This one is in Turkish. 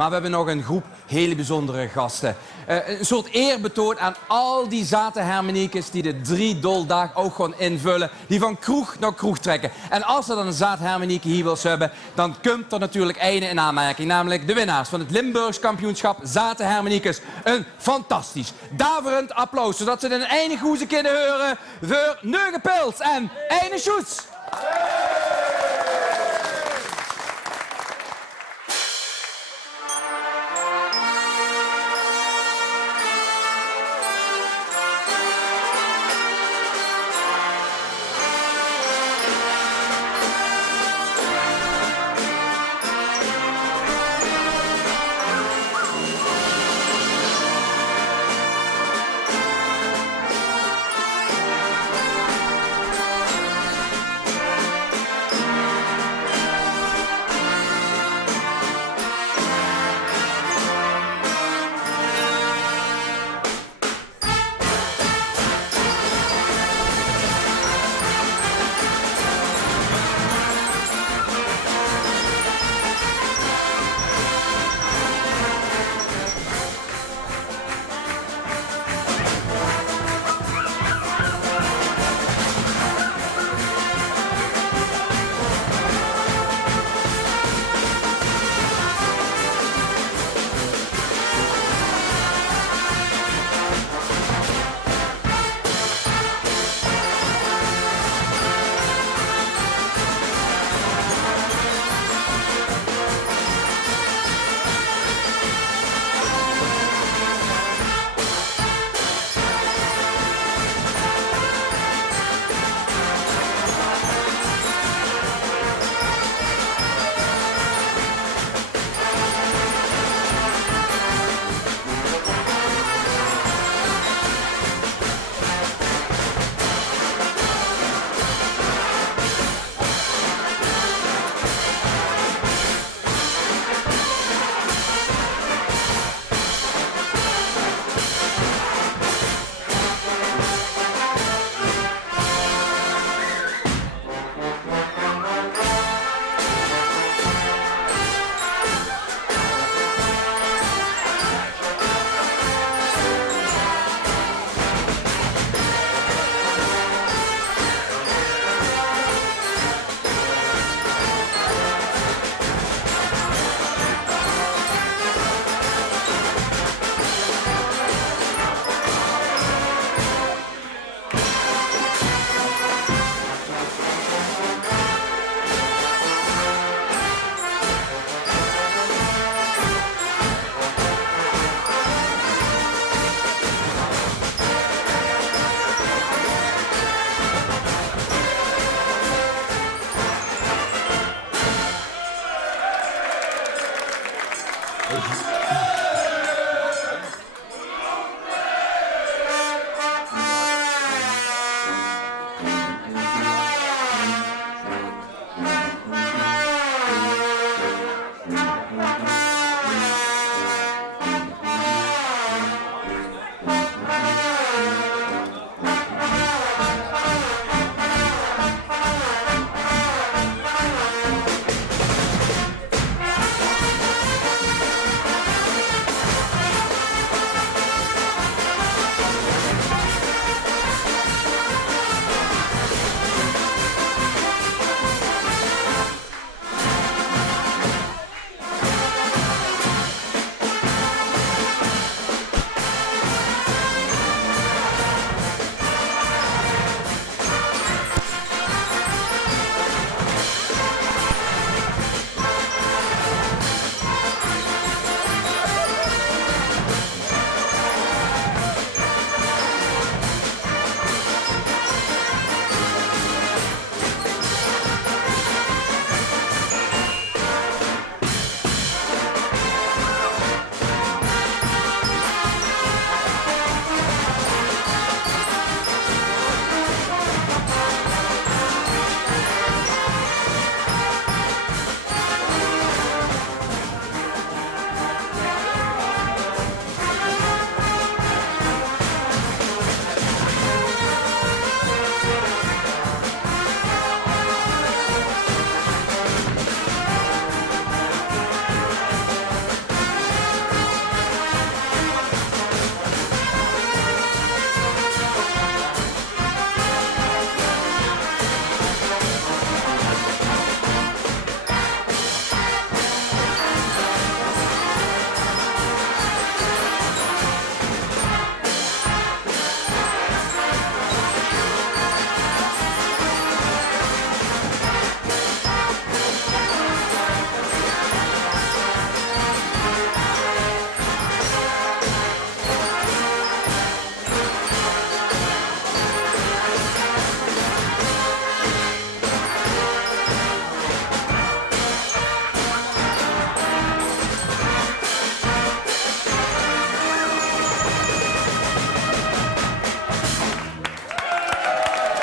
Maar we hebben nog een groep hele bijzondere gasten. Een soort eerbetoon aan al die zate Hermeniekes die de 3 doldag ook gewoon invullen. Die van kroeg naar kroeg trekken. En als er dan een zaad Hermenieke hier wil hebben, dan komt er natuurlijk één in aanmerking. Namelijk de winnaars van het Limburgs kampioenschap Zate Hermeniekes. Een fantastisch, daverend applaus. Zodat ze de enige goede kunnen horen voor Neuge Pils en Eine Schutz.